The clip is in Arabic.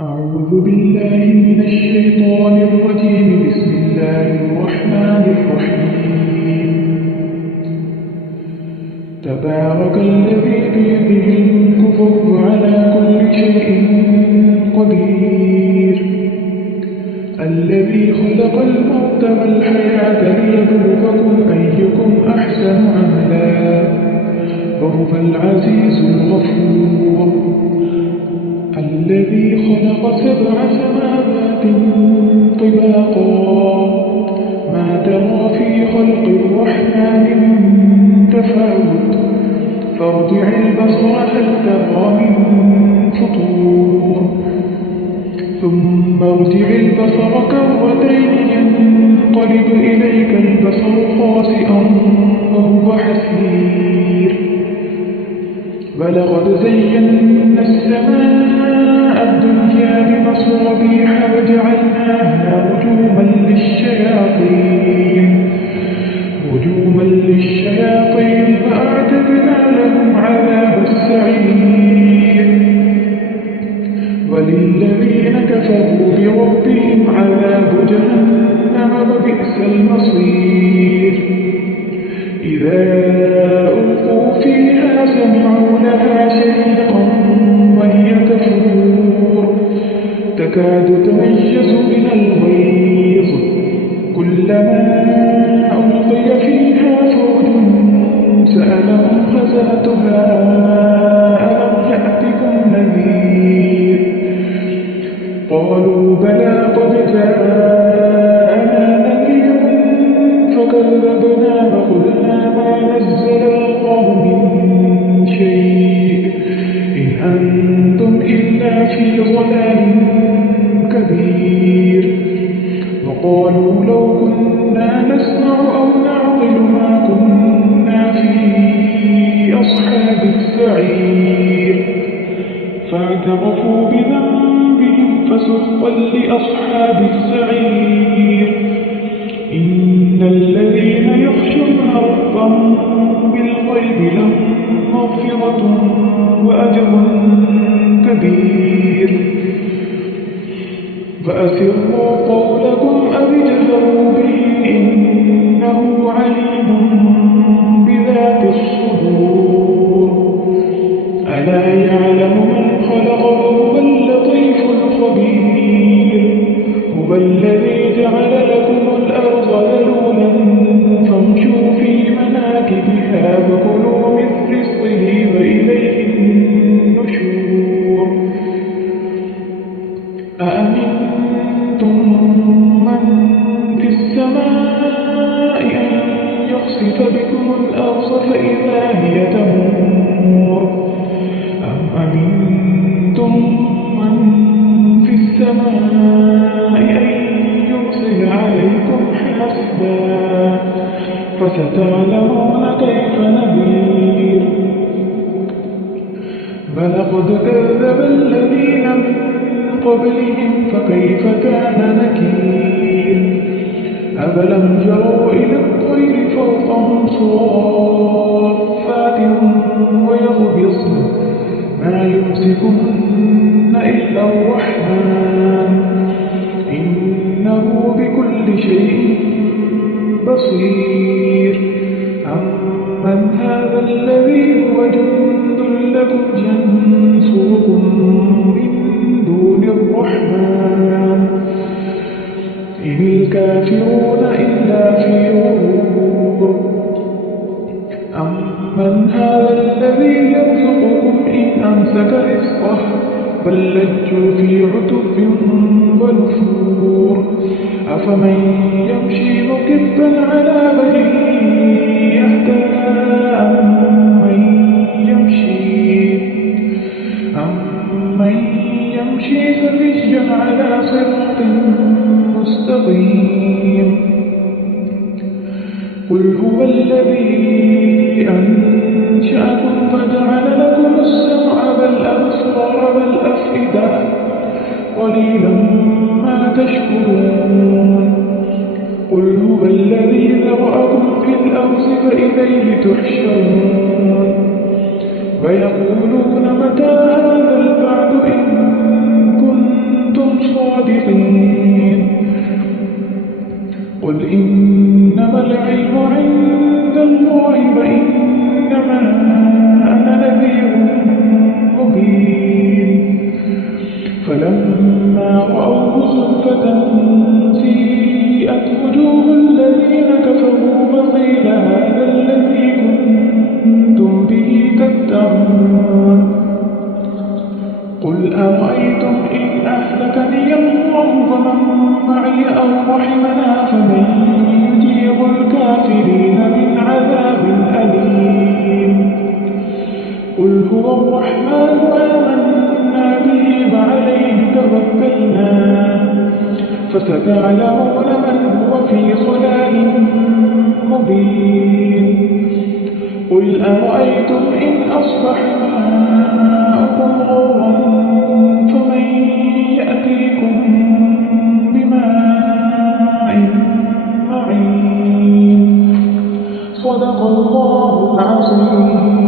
أعوذ بالله من الشيطان الرجيم. بسم الله الرحمن الرحيم. تبارك الذي بيده الملك وهو على كل شيء قدير. الذي خلق الموت والحياة ليبلوكم أيكم أحسن عملا وهو العزيز الغفور. الذي خلق 7 سماوات طباقا ما ترى في خلق الرحمن من تفاوت فارجع البصر هل ترى من فطور ثم ارجع البصر كرتين ينقلب إليك البصر خاسئا وهو حسير. ولقد زينا السماء الدنيا بمصابيح وجعلناها رجوما للشياطين وأعتدنا لهم عذاب السعير. وللذين كفروا بربهم عذاب جهنم وبئس المصير. إذا ألقوا فيها سمعوا لها شهيقا وهي تفور تكاد تميز من الغيظ كلما ألقي فيها فوج سألهم خزنتها ألم يأتكم نذير قالوا بلى قد جاءنا نذير فكذبنا وقلنا ما نزل الله من شيء إن أنتم إلا في ضلال كبير. وقالوا لو كنا نسمع أو نعقل ما كنا في أصحاب السعير فاعترفوا بذنبهم فسحقا لأصحاب السعير. إن الذين يخشون ربهم بالغيب لهم مغفرة وأجر كبير. فأسروا قولكم أو اجهروا به إنه عليم بذات الصدور. ألا يعلم من خلق وهو اللطيف الخبير. هو الذي جعل لكم الأرض ذلولا فامشوا في مناكبها وكلوا من رزقه وإليه النشور. أأمنتم من في السماء أن يخسف بكم الأرض فإذا هي تمور أم أمنتم من في السماء أن يرسل عليكم حاسبا فستعلمون كيف نذير. ولقد كذب الذين من قبلهم فكيف كان نكير. أفلم يروا إلى الطير فوقهم صافات ويقبضن ما يمسكهن إلا الرحمن إنه بكل شيء بصير. أمن هذا الذي هو جند لكم ينصركم من دون الرحمن إن الكافرون إلا في غرور. أمن هذا الذي يرزقكم إن أمسك رزقه بل لجوا في عتب ونفور. أفمن يمشي مكبا على وجهه يهدى أمن يمشي سويا على صراط مستقيم. قل هو الذي أنشأكم فجعل لكم السمع والأبصار والأفئدة قليلا ما تشكرون. قل هو الذي ذرأكم في الأرض فإليه تحشرون. ويقولون متى هذا البعد إن فلما رأوه زلفة سيئت وجوه الذين كفروا وقيل هذا الذي كنتم به تدعون قل أرأيتم إن أهلكني الله ومن معي أو رحمنا فمن يجير الكافرين من عذاب أليم قل هو الرحمن آمنا به وعليه توكلنا فستعلمون من هو في ضلال مبين قل أرأيتم إن أصبح ماؤكم غورا فمن يأتيكم بماء معين صدق الله العظيم.